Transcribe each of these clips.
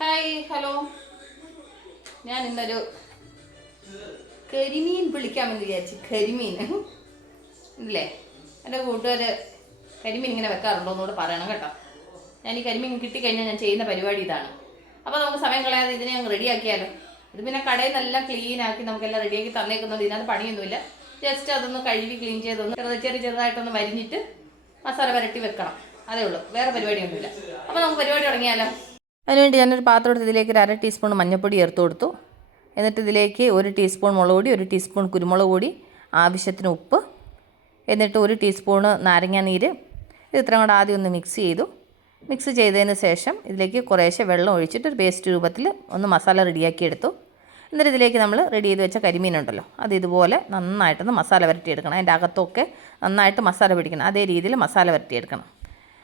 Hi hello. ഞാൻ ഇന്നൊരു കരിമീൻ വിളിക്കാമെന്ന് വിചാരിച്ചു കരിമീൻ. ഇല്ലേ? എന്റെ കൂട്ടുകാർ കരിമീൻ ഇങ്ങനെ വെക്കാറുണ്ടോ എന്നോട് പറയണം കേട്ടോ. ഞാൻ ഈ കരിമീൻ കിട്ടിക്കഴിഞ്ഞാൽ ഞാൻ ചെയ്യുന്ന പരിപാടി ഇതാണ്. അപ്പോൾ നമുക്ക് സമയം കളയാതെ ഇതിനെ ഞങ്ങൾ റെഡിയാക്കിയാലോ ഇത് പിന്നെ കടയിൽ നിന്നെല്ലാം ക്ലീൻ ആക്കി നമുക്കെല്ലാം റെഡിയാക്കി തന്നേക്കുന്നുണ്ട് ഇതിനകത്ത് പണിയൊന്നുമില്ല. ജസ്റ്റ് അതൊന്ന് കഴുകി ക്ലീൻ ചെയ്തൊന്ന് ചെറുത് ചെറിയ ചെറുതായിട്ടൊന്ന് വരിഞ്ഞിട്ട് മസാല വരട്ടി വെക്കണം. അതേ ഉള്ളൂ. വേറെ പരിപാടിയൊന്നുമില്ല. അപ്പോൾ നമുക്ക് പരിപാടി തുടങ്ങിയാലോ. അതിനുവേണ്ടി ഞാനൊരു പാത്രം എടുത്ത് ഇതിലേക്ക് ഒരു അര ടീസ്പൂൺ മഞ്ഞൾപ്പൊടി ചേർത്ത് കൊടുത്തു. എന്നിട്ട് ഇതിലേക്ക് ഒരു ടീസ്പൂൺ മുളക് പൊടി ഒരു ടീസ്പൂൺ കുരുമുളക് പൊടി ആവശ്യത്തിന് ഉപ്പ് എന്നിട്ട് ഒരു ടീസ്പൂണ് നാരങ്ങ നീര്. ഇത് ഇത്രയും കൂടെ ആദ്യം ഒന്ന് മിക്സ് ചെയ്തു. മിക്സ് ചെയ്തതിന് ശേഷം ഇതിലേക്ക് കുറേശ്ശെ വെള്ളം ഒഴിച്ചിട്ട് ഒരു പേസ്റ്റ് രൂപത്തിൽ ഒന്ന് മസാല റെഡിയാക്കി എടുത്തു. എന്നിട്ട് ഇതിലേക്ക് നമ്മൾ റെഡി ചെയ്ത് വെച്ച കരിമീനുണ്ടല്ലോ അത് ഇതുപോലെ നന്നായിട്ടൊന്ന് മസാല വരട്ടിയെടുക്കണം. അതിന്റെ അകത്തൊക്കെ നന്നായിട്ട് മസാല പിടിക്കണം. അതേ രീതിയിൽ മസാല വരട്ടിയെടുക്കണം.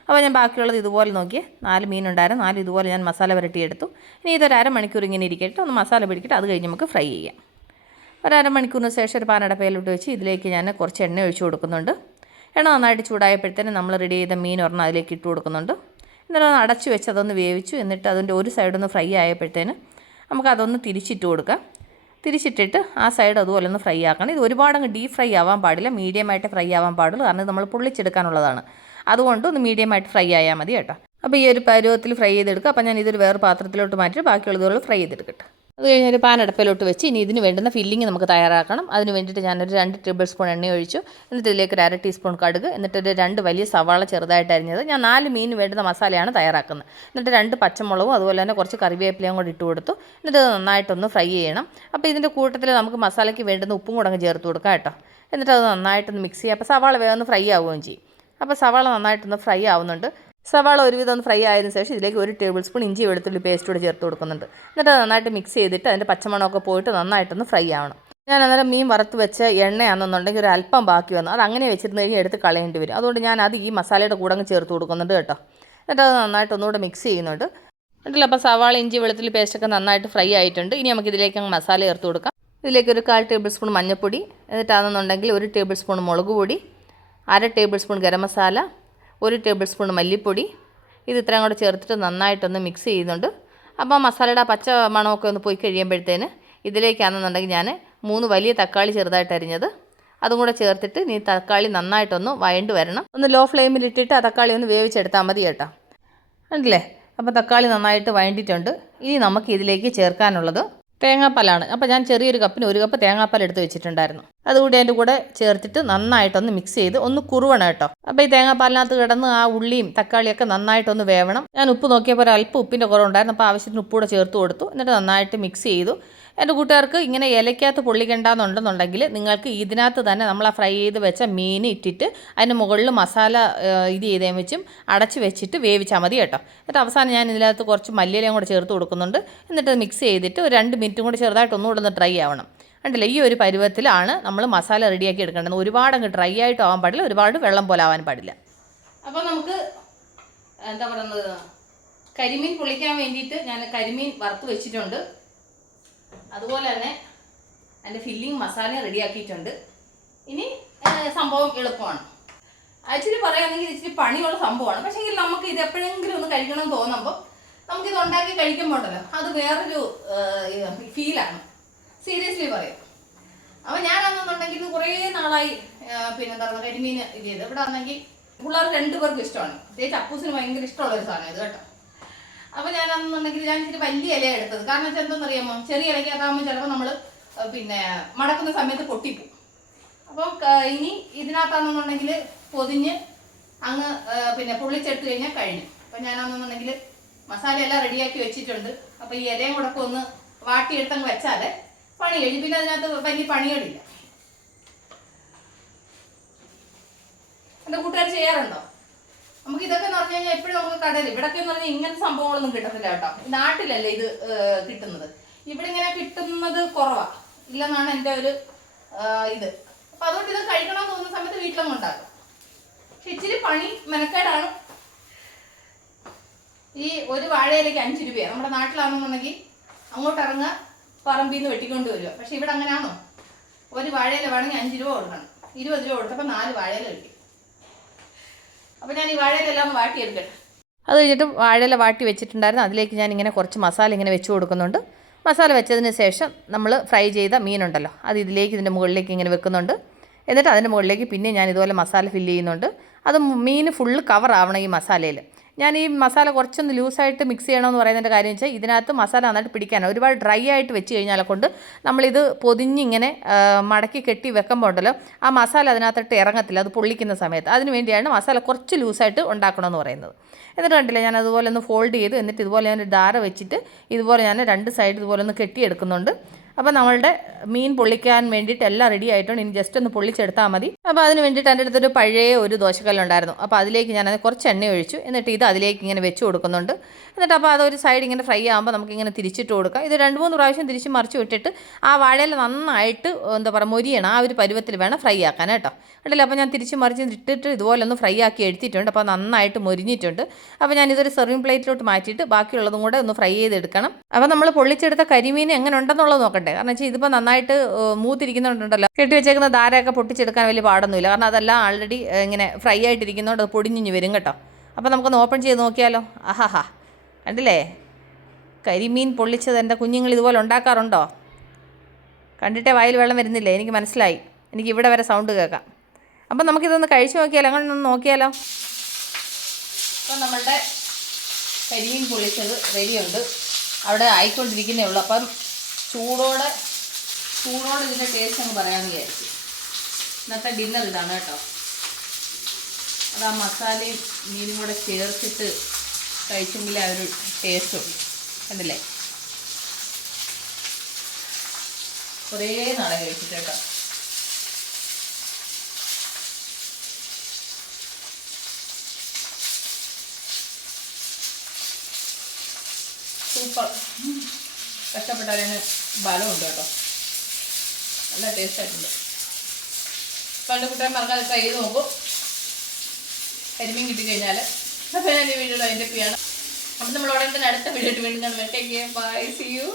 അപ്പോൾ ഞാൻ ബാക്കിയുള്ളത് ഇതുപോലെ നോക്കി. നാല് മീനുണ്ടായിരുന്നു നാല് ഇതുപോലെ ഞാൻ മസാല വരട്ടിയെടുത്തു. ഇനി ഇതൊരു അരമണിക്കൂർ ഇങ്ങനെ ഇരിക്കട്ടെ. ഒന്ന് മസാല പിടിക്കട്ടെ. അത് കഴിഞ്ഞ് നമുക്ക് ഫ്രൈ ചെയ്യാം. ഒരു അരമണിക്കൂറിന് ശേഷം ഒരു പാനടപ്പയിലോട്ട് വെച്ച് ഇതിലേക്ക് ഞാൻ കുറച്ച് എണ്ണ ഒഴിച്ച് കൊടുക്കുന്നുണ്ട്. എണ്ണ നന്നായിട്ട് ചൂടായപ്പോഴത്തേനും നമ്മൾ റെഡി ചെയ്ത മീൻ ഒരെണ്ണം അതിലേക്ക് ഇട്ട് കൊടുക്കുന്നുണ്ട്. എന്നിട്ട് ഒന്ന് അടച്ചു വെച്ച് അതൊന്ന് വേവിച്ചു. എന്നിട്ട് അതിന്റെ ഒരു സൈഡൊന്ന് ഫ്രൈ ആയപ്പോഴത്തേന് നമുക്ക് അതൊന്ന് തിരിച്ചിട്ട് കൊടുക്കാം. തിരിച്ചിട്ടിട്ട് ആ സൈഡ് അതുപോലെ ഒന്ന് ഫ്രൈ ആക്കണം. ഇത് ഒരുപാട് അങ്ങ് ഡീപ് ഫ്രൈ ആവാൻ പാടില്ല. മീഡിയമായിട്ട് ഫ്രൈ ആവാൻ പാടുള്ളൂ. കാരണം ഇത് നമ്മൾ പൊള്ളിച്ചെടുക്കാനുള്ളതാണ്. അതുകൊണ്ട് ഒന്ന് മീഡിയമായിട്ട് ഫ്രൈ ആയാൽ മതി കേട്ടോ. അപ്പോൾ ഈ ഒരു പരുവത്തിൽ ഫ്രൈ ചെയ്തെടുക്കുക. അപ്പോൾ ഞാൻ ഇതൊരു വേറെ പാത്രത്തിലോട്ട് മാറ്റി ബാക്കിയുള്ളതുപോലെ ഫ്രൈ ചെയ്തെടുക്കട്ടെ. അത് കഴിഞ്ഞ് ഒരു പാൻ അടുപ്പിലോട്ട് വെച്ച് ഇനി ഇതിന് വേണ്ടുന്ന ഫില്ലിങ് നമുക്ക് തയ്യാറാക്കണം. അതിന് വേണ്ടിയിട്ട് ഞാനൊരു രണ്ട് ടേബിൾ സ്പൂൺ എണ്ണ ഒഴിച്ചു. എന്നിട്ട് ഇതിലേക്ക് ഒരു അര ടീസ്പൂൺ കടുക് എന്നിട്ടൊരു രണ്ട് വലിയ സവാള ചെറുതായിട്ട് അരിഞ്ഞത്. ഞാൻ നാല് മീൻ വേണ്ടുന്ന മസാലയാണ് തയ്യാറാക്കുന്നത്. എന്നിട്ട് രണ്ട് പച്ചമുളകും അതുപോലെ തന്നെ കുറച്ച് കറിവേപ്പിലയും കൂടി ഇട്ട് കൊടുത്തു. എന്നിട്ട് നന്നായിട്ടൊന്ന് ഫ്രൈ ചെയ്യണം. അപ്പോൾ ഇതിന്റെ കൂട്ടത്തിൽ നമുക്ക് മസാലയ്ക്ക് വേണ്ടുന്ന ഉപ്പും കൂടെ ചേർത്ത് കൊടുക്കാം കേട്ടോ. എന്നിട്ട് അത് നന്നായിട്ടൊന്ന് മിക്സ് ചെയ്യുക അപ്പോൾ സവാള വേഗം ഫ്രൈ ആവുകയും ചെയ്യും. അപ്പോൾ സവാള നന്നായിട്ടൊന്ന് ഫ്രൈ ആവുന്നുണ്ട്. സവാള ഒരുവിധം ഒന്ന് ഫ്രൈ ആയതിനു ശേഷം ഇതിലേക്ക് ഒരു ടേബിൾ സ്പൂൺ ഇഞ്ചി വെളുത്തുള്ളി പേസ്റ്റ് കൂടെ ചേർത്ത് കൊടുക്കുന്നുണ്ട്. എന്നിട്ട് നന്നായിട്ട് മിക്സ് ചെയ്തിട്ട് അതിന്റെ പച്ചമണമൊക്കെ പോയിട്ട് നന്നായിട്ടൊന്ന് ഫ്രൈ ആവണം. ഞാൻ അന്നേരം മീൻ വറുത്ത് വെച്ച എണ്ണയാണെന്നുണ്ടെങ്കിൽ ഒരു അല്പം ബാക്കി വന്നു അത് അങ്ങനെ വെച്ചിരുന്ന് കഴിഞ്ഞാൽ എടുത്ത് കളയേണ്ടി വരും. അതുകൊണ്ട് ഞാൻ അത് ഈ മസാലയുടെ കൂടെ അങ്ങ് ചേർത്ത് കൊടുക്കുന്നുണ്ട് കേട്ടോ. എന്നിട്ട് അത് നന്നായിട്ട് ഒന്നുകൂടെ മിക്സ് ചെയ്യുന്നുണ്ട്. എന്നിട്ടില്ല അപ്പോൾ സവാള ഇഞ്ചി വെളുത്തുള്ളി പേസ്റ്റൊക്കെ നന്നായിട്ട് ഫ്രൈ ആയിട്ടുണ്ട്. ഇനി നമുക്ക് ഇതിലേക്ക് അങ്ങ് മസാല ചേർത്ത് കൊടുക്കാം. ഇതിലേക്ക് ഒരു കാൽ ടേബിൾ സ്പൂൺ മഞ്ഞൾപ്പൊടി. എന്നിട്ടാണെന്നുണ്ടെങ്കിൽ ഒരു ടേബിൾ സ്പൂൺ മുളക് പൊടി. അര ടേബിൾ സ്പൂൺ ഗരം മസാല ഒരു ടേബിൾ സ്പൂൺ മല്ലിപ്പൊടി. ഇത് ഇത്രയും കൂടെ ചേർത്തിട്ട് നന്നായിട്ടൊന്ന് മിക്സ് ചെയ്യുന്നുണ്ട്. അപ്പോൾ മസാലയുടെ പച്ച മണമൊക്കെ ഒന്ന് പോയി കഴിയുമ്പോഴത്തേന് ഇതിലേക്കാണെന്നുണ്ടെങ്കിൽ ഞാൻ മൂന്ന് വലിയ തക്കാളി ചെറുതായിട്ട് അരിഞ്ഞത്. അതും കൂടെ ചേർത്തിട്ട് നീ തക്കാളി നന്നായിട്ടൊന്ന് വഴണ്ട് വരണം. ഒന്ന് ലോ ഫ്ലെയിമിൽ ഇട്ടിട്ട് ആ തക്കാളി ഒന്ന് വേവിച്ചെടുത്താൽ മതി കേട്ടോ. ഉണ്ടല്ലേ അപ്പോൾ തക്കാളി നന്നായിട്ട് വയണ്ടിയിട്ടുണ്ട്. ഇനി നമുക്ക് ഇതിലേക്ക് ചേർക്കാനുള്ളത് തേങ്ങാപ്പാലാണ്. അപ്പോൾ ഞാൻ ചെറിയൊരു കപ്പിന് ഒരു കപ്പ് തേങ്ങാപ്പാൽ എടുത്ത് വെച്ചിട്ടുണ്ടായിരുന്നു. അതുകൂടി അതിന്റെ കൂടെ ചേർത്തിട്ട് നന്നായിട്ടൊന്ന് മിക്സ് ചെയ്ത് ഒന്ന് കുറുവണം കേട്ടോ. അപ്പോൾ ഈ തേങ്ങാപ്പാലിനകത്ത് കിടന്ന് ആ ഉള്ളിയും തക്കാളിയൊക്കെ നന്നായിട്ടൊന്ന് വേവണം. ഞാൻ ഉപ്പ് നോക്കിയപ്പോൾ ഒരു അല്പം ഉപ്പിന്റെ കുറവുണ്ടായിരുന്നു. അപ്പോൾ ആവശ്യത്തിന് ഉപ്പ് കൂടെ ചേർത്ത് കൊടുത്തു. എന്നിട്ട് നന്നായിട്ട് മിക്സ് ചെയ്തു. എന്റെ കൂട്ടുകാർക്ക് ഇങ്ങനെ ഇലയ്ക്കകത്ത് പൊള്ളിക്കണ്ടെന്നുണ്ടെന്നുണ്ടെങ്കിൽ നിങ്ങൾക്ക് ഇതിനകത്ത് തന്നെ നമ്മൾ ആ ഫ്രൈ ചെയ്ത് വെച്ച മീൻ ഇട്ടിട്ട് അതിന് മുകളിൽ മസാല ഇത് ചെയ്തേ വെച്ചും അടച്ച് വെച്ചിട്ട് വേവിച്ചാൽ മതി കേട്ടോ. എന്നിട്ട് അവസാനം ഞാൻ ഇതിനകത്ത് കുറച്ച് മല്ലിയിലയും കൂടെ ചേർത്ത് കൊടുക്കുന്നുണ്ട്. എന്നിട്ട് മിക്സ് ചെയ്തിട്ട് ഒരു രണ്ട് മിനിറ്റും കൂടി ചെറുതായിട്ട് ഒന്നുകൂടെ ഒന്ന് ഡ്രൈ ആവണം. കണ്ടില്ല ഈ ഒരു പരുവത്തിലാണ് നമ്മൾ മസാല റെഡിയാക്കി എടുക്കേണ്ടത്. ഒരുപാട് അങ്ങ് ഡ്രൈ ആയിട്ട് ആവാൻ പാടില്ല ഒരുപാട് വെള്ളം പോലെ ആവാൻ പാടില്ല. അപ്പോൾ നമുക്ക് എന്താ പറയുന്നത് കരിമീൻ പൊളിക്കാൻ വേണ്ടിയിട്ട് ഞാൻ കരിമീൻ വറുത്ത് വെച്ചിട്ടുണ്ട്. അതുപോലെ തന്നെ അതിന്റെ ഫില്ലിംഗ് മസാല റെഡിയാക്കിയിട്ടുണ്ട്. ഇനി സംഭവം എളുപ്പമാണ്. ആക്ച്വലി പറയുകയാണെങ്കിൽ ഇച്ചിരി പണിയുള്ള സംഭവമാണ്. പക്ഷേ എങ്കിൽ നമുക്ക് ഇത് എപ്പോഴെങ്കിലും ഒന്ന് കഴിക്കണം എന്ന് തോന്നുമ്പോൾ നമുക്കിത് ഉണ്ടാക്കി കഴിക്കുമ്പോൾ ഉണ്ടല്ലോ അത് വേറൊരു ഫീലാണ് സീരിയസ്ലി പറയാം. അപ്പോൾ ഞാനാണെന്നുണ്ടെങ്കിൽ ഇത് കുറേ നാളായി പിന്നെ എന്താ പറയുക കരിമീൻ ഇത് ചെയ്ത് ഇവിടെ ആണെങ്കിൽ പിള്ളേർ രണ്ടു പേർക്കും ഇഷ്ടമാണ്. പ്രത്യേകിച്ച് അപ്പൂസിന് ഭയങ്കര ഇഷ്ടമുള്ള ഒരു സാധനം ഇത് കേട്ടോ. അപ്പൊ ഞാനാണെന്നുണ്ടെങ്കിൽ ഞാൻ ഇച്ചിരി വലിയ ഇല എടുത്തത്. കാരണം വെച്ചാൽ എന്തെന്നറിയാമോ? ചെറിയ ഇലക്കകത്താകുമ്പോൾ ചിലപ്പോൾ നമ്മൾ പിന്നെ മടക്കുന്ന സമയത്ത് പൊട്ടിപ്പോവും. അപ്പം ഇനി ഇതിനകത്താണെന്നുണ്ടെങ്കിൽ പൊതിഞ്ഞ് അങ്ങ് പിന്നെ പൊള്ളിച്ചെടുത്ത് കഴിഞ്ഞാൽ കഴിഞ്ഞു. അപ്പം ഞാനാണെന്നുണ്ടെങ്കിൽ മസാല എല്ലാം റെഡിയാക്കി വെച്ചിട്ടുണ്ട്. അപ്പം ഈ ഇലയും കൂടെ ഒന്ന് വാട്ടിയെടുത്തങ്ങ് വെച്ചാൽ പണി കഴിഞ്ഞു. പിന്നെ അതിനകത്ത് വലിയ പണികളില്ല. എന്റെ കൂട്ടുകാർ ചെയ്യാറുണ്ടോ? നമുക്ക് ഇതൊക്കെ എന്ന് പറഞ്ഞു കഴിഞ്ഞാൽ എപ്പോഴും നമുക്ക് കടയിൽ ഇവിടൊക്കെ എന്ന് പറഞ്ഞാൽ ഇങ്ങനത്തെ സംഭവങ്ങളൊന്നും കിട്ടത്തില്ല കേട്ടോ. നാട്ടിലല്ലേ ഇത് കിട്ടുന്നത്. ഇവിടെ ഇങ്ങനെ കിട്ടുന്നത് കുറവാ. ഇല്ലെന്നാണ് എന്റെ ഒരു ഇത്. അപ്പൊ അതുകൊണ്ട് ഇത് കഴിക്കണം തോന്നുന്ന സമയത്ത് വീട്ടിലും ഉണ്ടാക്കും. ഇച്ചിരി പണി മെനക്കേടാണ്. ഈ ഒരു വാഴയിലേക്ക് അഞ്ച് രൂപയാണ് നമ്മുടെ നാട്ടിലാണെന്നുണ്ടെങ്കിൽ അങ്ങോട്ട് ഇറങ്ങുക പറമ്പിൽ നിന്ന് വെട്ടിക്കൊണ്ട് വരിക. പക്ഷെ ഇവിടെ അങ്ങനെയാണോ ഒരു വാഴയില വേണമെങ്കിൽ അഞ്ച് രൂപ കൊടുക്കണം. ഇരുപത് രൂപ കൊടുത്തപ്പോൾ നാല് വാഴയില കിട്ടി അപ്പൊ ഞാൻ ഈ വാഴയിലെല്ലാം ഒന്ന് വാട്ടിയെടുക്കട്ടെ. അത് കഴിഞ്ഞിട്ട് വാഴയില വാട്ടി വെച്ചിട്ടുണ്ടായിരുന്നു. അതിലേക്ക് ഞാൻ ഇങ്ങനെ കുറച്ച് മസാല ഇങ്ങനെ വെച്ച് കൊടുക്കുന്നുണ്ട്. മസാല വെച്ചതിന് ശേഷം നമ്മൾ ഫ്രൈ ചെയ്ത മീനുണ്ടല്ലോ അത് ഇതിലേക്ക് ഇതിന്റെ മുകളിലേക്ക് ഇങ്ങനെ വെക്കുന്നുണ്ട്. എന്നിട്ട് അതിന്റെ മുകളിലേക്ക് പിന്നെ ഞാൻ ഇതുപോലെ മസാല ഫില്ല് ചെയ്യുന്നുണ്ട്. അത് മീൻ ഫുള്ള് കവർ ആവണം ഈ മസാലയിൽ ഞാൻ ഈ മസാല കുറച്ചൊന്ന് ലൂസായിട്ട് മിക്സ് ചെയ്യണമെന്ന് പറയുന്നതിന്റെ കാര്യം വെച്ചാൽ ഇതിനകത്ത് മസാല നന്നായിട്ട് പിടിക്കാനോ ഒരുപാട് ഡ്രൈ ആയിട്ട് വെച്ച് കഴിഞ്ഞാൽ കൊണ്ട് നമ്മളിത് പൊതിഞ്ഞിങ്ങനെ മടക്കി കെട്ടി വെക്കുമ്പോൾ ഉണ്ടല്ലോ ആ മസാല അതിനകത്തോട്ട് ഇറങ്ങത്തില്ല. അത് പൊള്ളിക്കുന്ന സമയത്ത് അതിന് വേണ്ടിയാണ് മസാല കുറച്ച് ലൂസായിട്ട് ഉണ്ടാക്കണമെന്ന് പറയുന്നത്. എന്നിട്ട് കണ്ടില്ല ഞാൻ അതുപോലെ ഒന്ന് ഫോൾഡ് ചെയ്ത് എന്നിട്ട് ഇതുപോലെ ഞാൻ ധാര വെച്ചിട്ട് ഇതുപോലെ ഞാൻ രണ്ട് സൈഡ് ഇതുപോലെ ഒന്ന് കെട്ടിയെടുക്കുന്നുണ്ട്. അപ്പോൾ നമ്മളുടെ മീൻ പൊള്ളിക്കാൻ വേണ്ടിയിട്ട് എല്ലാം റെഡി ആയിട്ടുണ്ട്. ഇനി ജസ്റ്റ് ഒന്ന് പൊള്ളിച്ചെടുത്താൽ മതി. അപ്പോൾ അതിന് വേണ്ടിയിട്ട് എന്റെ അടുത്തൊരു പഴയ ഒരു ദോശക്കല്ലുണ്ടായിരുന്നു. അപ്പോൾ അതിലേക്ക് ഞാൻ കുറച്ച് എണ്ണ ഒഴിച്ചു. എന്നിട്ട് ഇത് അതിലേക്ക് ഇങ്ങനെ വെച്ച് കൊടുക്കുന്നുണ്ട്. എന്നിട്ട് അപ്പോൾ അതൊരു സൈഡ് ഇങ്ങനെ ഫ്രൈ ആകുമ്പോൾ നമുക്കിങ്ങനെ തിരിച്ചിട്ട് കൊടുക്കാം. ഇത് രണ്ട് മൂന്ന് പ്രാവശ്യം തിരിച്ച് മറിച്ച് വിട്ടിട്ട് ആ വാഴയിൽ നന്നായിട്ട് എന്താ പറയുക മൊരിയണം. ആ ഒരു പരുവത്തിൽ വേണം ഫ്രൈ ആക്കാൻ കേട്ടോ. ഉണ്ടല്ലോ അപ്പോൾ ഞാൻ തിരിച്ച് മറിച്ച് ഇട്ടിട്ട് ഇതുപോലെ ഒന്ന് ഫ്രൈ ആക്കി എടുത്തിട്ടുണ്ട്. അപ്പോൾ നന്നായിട്ട് മൊരിഞ്ഞിട്ടുണ്ട്. അപ്പോൾ ഞാൻ ഇതൊരു സെർവിങ് പ്ലേറ്റിലോട്ട് മാറ്റിയിട്ട് ബാക്കിയുള്ളതും കൂടെ ഒന്ന് ഫ്രൈ ചെയ്തെടുക്കണം. അപ്പോൾ നമ്മൾ പൊള്ളിച്ചെടുത്ത കരിമീൻ എങ്ങനെ ഉണ്ടെന്നുള്ളത് നോക്കട്ടെ കാരണം വെച്ചാൽ ഇതിപ്പോൾ നന്നായിട്ട് മൂത്തിരിക്കുന്നുണ്ടല്ലോ കെട്ടി വെച്ചേക്കുന്ന ധാരയൊക്കെ പൊട്ടിച്ചെടുക്കാൻ വലിയ പാടൊന്നുമില്ല. കാരണം അതെല്ലാം ആൾറെഡി ഇങ്ങനെ ഫ്രൈ ആയിട്ടിരിക്കുന്നതുകൊണ്ട് അത് പൊടിഞ്ഞിഞ്ഞ് വരും കേട്ടോ. അപ്പോൾ നമുക്കൊന്ന് ഓപ്പൺ ചെയ്ത് നോക്കിയാലോ? ആഹാഹാ. കണ്ടില്ലേ? കരിമീൻ പൊള്ളിച്ചത് എന്റെ കുഞ്ഞുങ്ങൾ ഇതുപോലെ ഉണ്ടാക്കാറുണ്ടോ? കണ്ടിട്ടേ വായിൽ വെള്ളം വരുന്നില്ലേ? എനിക്ക് മനസ്സിലായി. എനിക്ക് ഇവിടെ വരെ സൗണ്ട് കേൾക്കാം. അപ്പം നമുക്കിതൊന്ന് കഴിച്ചു നോക്കിയാലോ? അങ്ങനെ ഒന്ന് നോക്കിയാലോ? അപ്പം നമ്മളുടെ കരിമീൻ പൊള്ളിച്ചത് റെഡിയുണ്ട് അവിടെ ആയിക്കൊണ്ടിരിക്കുന്നേ ഉള്ളൂ. അപ്പം ചൂടോടെ ചൂടോടെ ഇതിന്റെ ടേസ്റ്റ് അങ്ങ് പറയാമെന്ന് വിചാരിച്ചു. ഇന്നത്തെ ഡിന്നർ ഇതാണ് കേട്ടോ. അത് ആ മസാലയും മീനും കൂടെ ചേർത്തിട്ട് കഴിച്ചെങ്കിൽ ആ ഒരു ടേസ്റ്റ് കണ്ടില്ലേ? കുറേ നാളെ കഴിച്ചിട്ട് കേട്ടോ. സൂപ്പർ കഷ്ടപ്പെട്ടാലും ബലമുണ്ട് കേട്ടോ. നല്ല ടേസ്റ്റായിട്ടുണ്ട് ആയിട്ടുണ്ട്. കണ്ടുപിട്ടാൻ മറക്കാതെ ട്രൈ ചെയ്ത് നോക്കും. കരിമീൻ കിട്ടിക്കഴിഞ്ഞാൽ അപ്പോൾ ഞാൻ ഈ വീഡിയോ അതിന്റെ പിയാണ് അപ്പം നമ്മൾ ഉടനെ തന്നെ അടുത്ത വീഡിയോ വീണ്ടും കാണുമ്പോൾ ടേക്ക് ബൈ സി യു